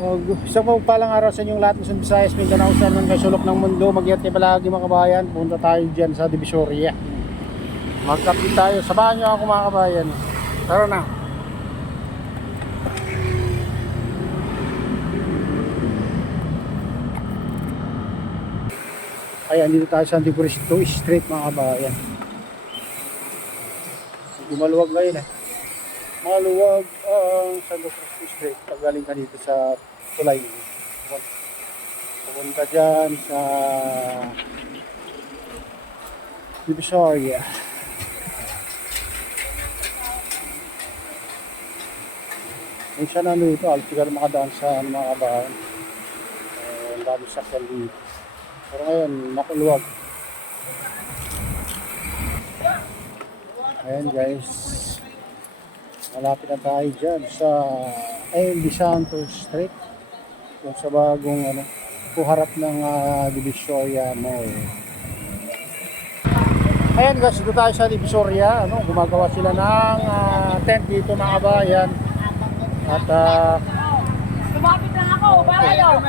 Isang palang araw sa inyong lahat ng Luzon, Visayas, Mindanao, saan man kayo sulok ng mundo. Mag-iat kayo palagi mga kabayan. Punta tayo dyan sa Divisoria. Magkapit tayo. Samahan nyo ako mga kabayan. Tara na. Ayan, dito tayo sa Divisoria Street mga kabayan. Maluwag ngayon eh. Maluwag ang Santo Cristo Street. Pagaling ka dito sa tulay. Pupunta dyan sa Divisoria. Minsan ano ito, alas siguro makadaan sa mga kabahan. Ang dami sakyan dito. Pero ngayon, makuluwag. Ayan guys. Malapit na tayo dyan sa AMB Santos Street. Yung sa bagong puharap ng Divisoria Mall. Ayan guys, dito tayo sa Divisoria. Gumagawa sila ng tent dito mga kabayan. At lumapit lang ako, bakayo.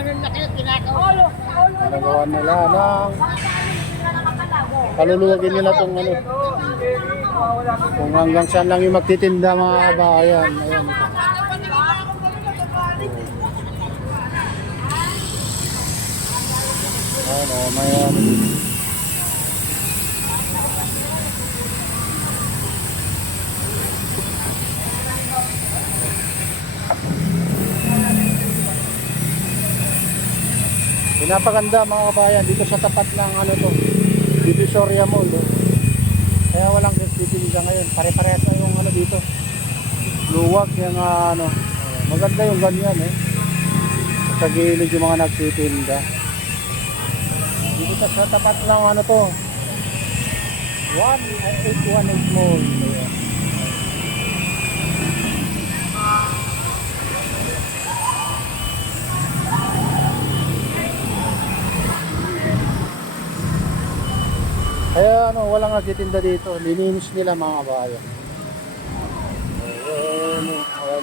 nagawa nila ng kaluluwagin nila itong kung hanggang saan lang yung magtitinda mga kabayan. Ayan. May pinapaganda mga kabayan dito sa tapat ng Divisoria Mall. Kaya walang nagtitinda ngayon. Pare-parehas na yung dito. Luwag yung maganda yung ganyan sa gilid yung mga nagtitinda. Dito sa tapat ng 818 Mall. Ayan. Kaya walang nagtitinda dito. Lininis nila mga kabayan.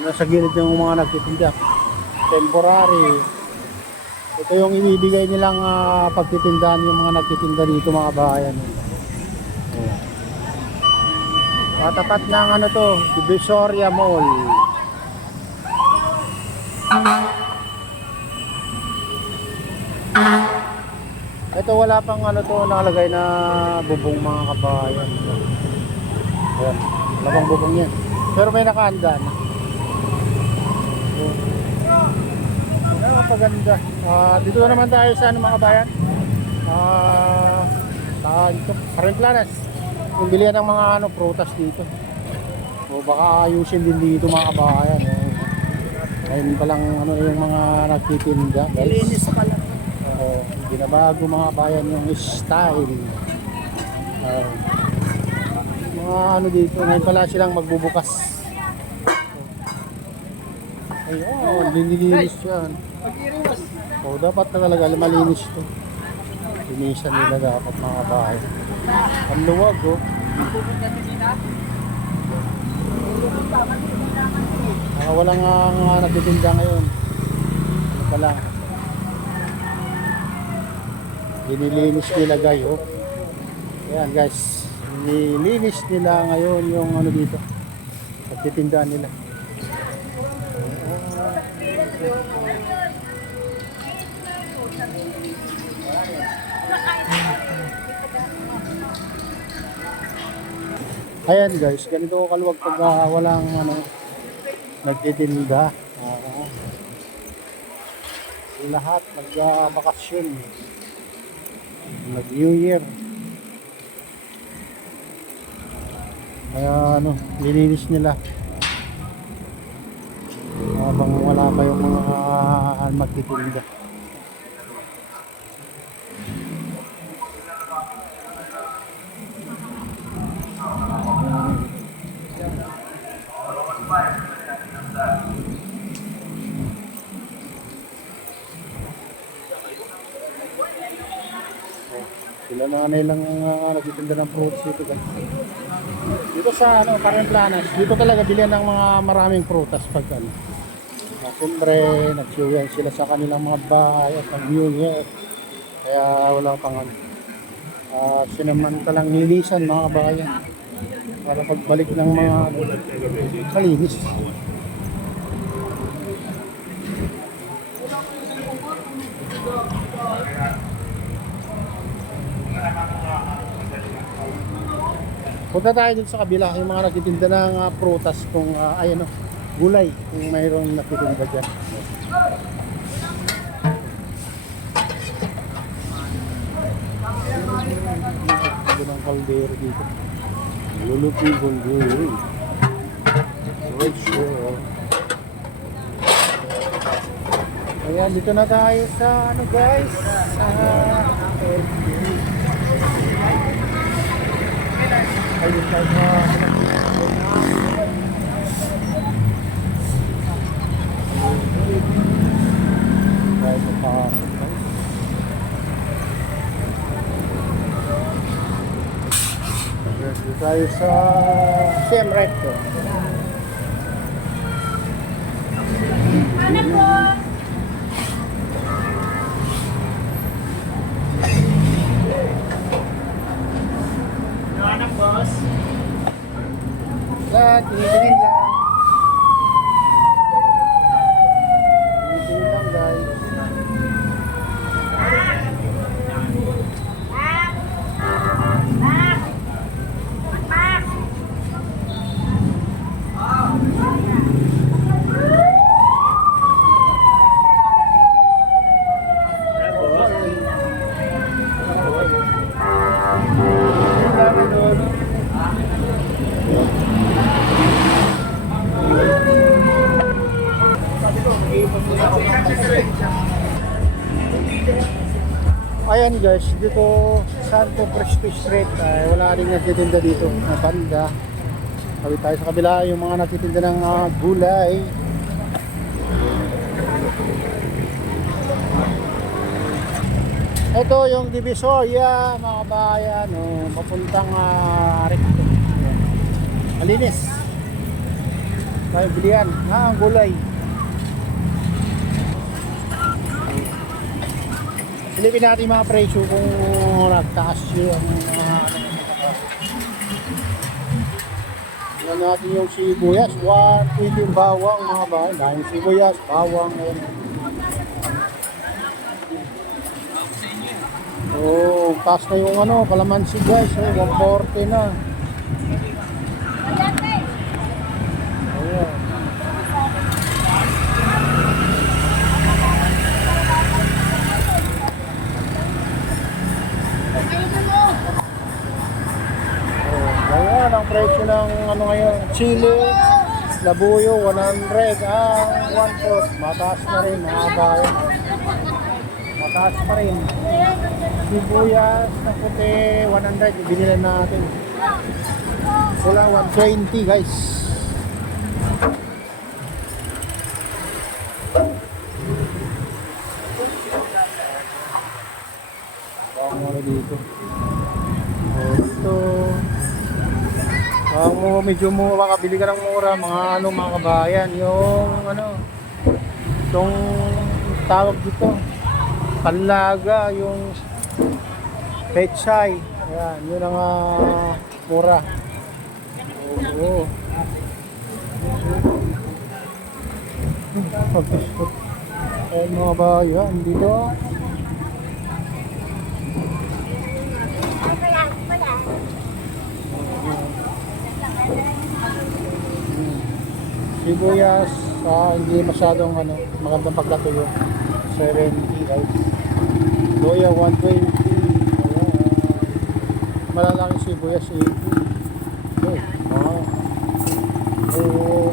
Nasa gilid ng mga nagtitinda. Temporary. Ito yung ibibigay nilang pagtitindahan yung mga nagtitinda dito mga kabayan. Katapat ng Divisoria Mall. Ito wala pang nakalagay na bubong mga kabayan. Ayan, wala pang bubong yan. Pero may nakaanda na. Napaganda. Dito na naman tayo sa mga kabayan. Paremplanas. Yung bilihan ng mga prutas dito. O baka ayusin din dito mga kabayan. Ayun palang yung mga nagtitinda. Linis sa pala. Binabago mga bayan yung style. Mga dito, ngayon pala silang magbubukas. Ayun, linilis yan. Dapat na talaga malinis ito. Linisan nila dapat mga bayan. Ang luwag walang nagtitinda ngayon. Pala. Dinilinis nila guys. Ayan guys. Nilinis nila ngayon yung dito. Pagtitindahan nila. Ayan guys, ganito kaluwag pag walang nagtitinda. Lahat magbakasyon. Nag-New Year. Kaya lininis nila. Habang wala pa yung mga magtitinda. Sila na nilang nagtitinda ng fruits dito guys. Dito sa Paremplanas, dito talaga bilihan ng mga maraming prutas pag Siyempre, nagsuyan sila sa kanilang mga bahay at New Year. Kaya wala pang ano. Sinamantalang nilisan mga kabayan. Para pagbalik ng mga kalinis. Punta tayo dito sa kabila, yung mga nagtitinda ng prutas kung gulay, kung mayroong nagtitinda dyan. Ito ng kaldero dito. Lulupi kaldero. Right sure. Ayan, dito na tayo sa guys, sa ayun tayo dito tayo sa CM Recto. Ano po? Lahat, tingin lang. Tingin lang guys. Ayan guys, dito sa Santo Cristo Street ay wala rin nagtitinda dito na banda. Sabi tayo sa kabila yung mga nagtitinda ng gulay. Ito yung Divisoria mga bayan, papuntang Recto. Malinis. Tayo bilihan, gulay. Silipin natin yung mga presyo kung nagtaas yung ano natin yung sibuyas, 120 yung bawang mga bahay, dahil sibuyas, bawang taas na yung kalamansi guys, 140 na. Ayan. Ayan ang presyo ng ngayon, chili, labuyo 100, 1/4, mataas na rin mga bayan. Mataas pa rin. Sibuyas na puti 100, binili natin. Wala 120 guys. Baka mo dito. Ito. Medyo makabili ka ng mura mga mga kabayan, yung itong tawag dito kanlaga, yung pechay, yan, yun ang mura. Oo. Ayun mga kabayan dito. Sibuyas, hindi masyadong magandang pagkatuyo. 70 guys. Luya 120. Malalaking sibuyas 80.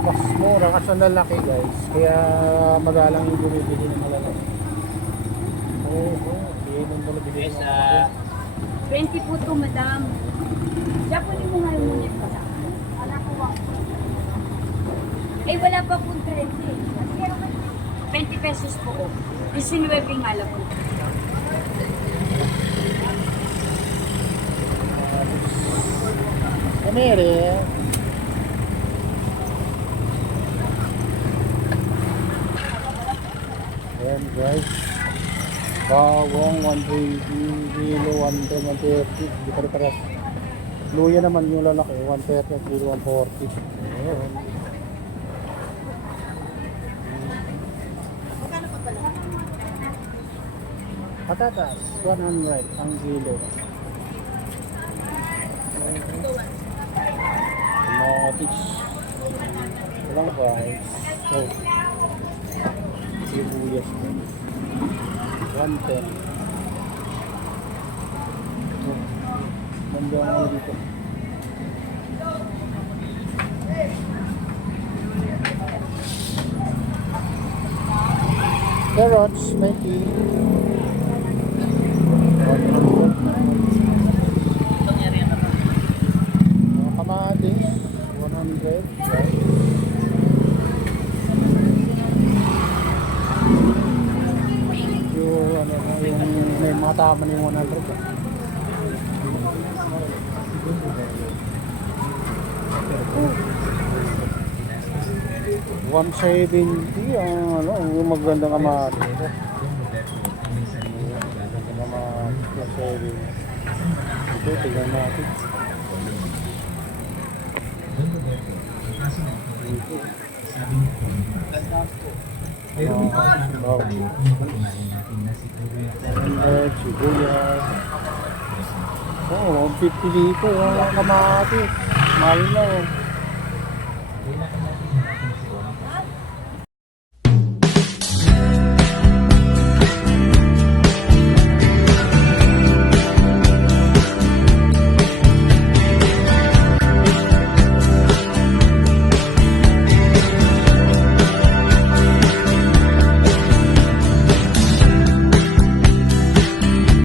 Mas mura kasi ang lalaki guys. Kaya magalang yung bumibili ng malalaki. Hindi nang bumibili ng malalaki. 20 po ito, madam. Diyan po mo nga yung munit pa sa akin. Eh, wala pa pong 30. 20 pesos po. 19 nga lang po. Ayan guys. Bawang 120 kilo, 110, 130. Hindi pa rin paras. Luya naman yung lalaki, 130 kilo, 140. Ayan. Patatas, 100 ang kilo. Kamatis. Walang guys. So, sibuyas din. 110. Ganda ang ano dito. Carrots, 20. 100. Kamatis, 100. Right? Yung ano, yung may mga tama na yung 100. 170 ang ano, yung magandang kamatis. Magandang kamatis, 170. Ito, tignan natin. Sibuyas. Oo, 50 dito yung kamatis. Mahal na.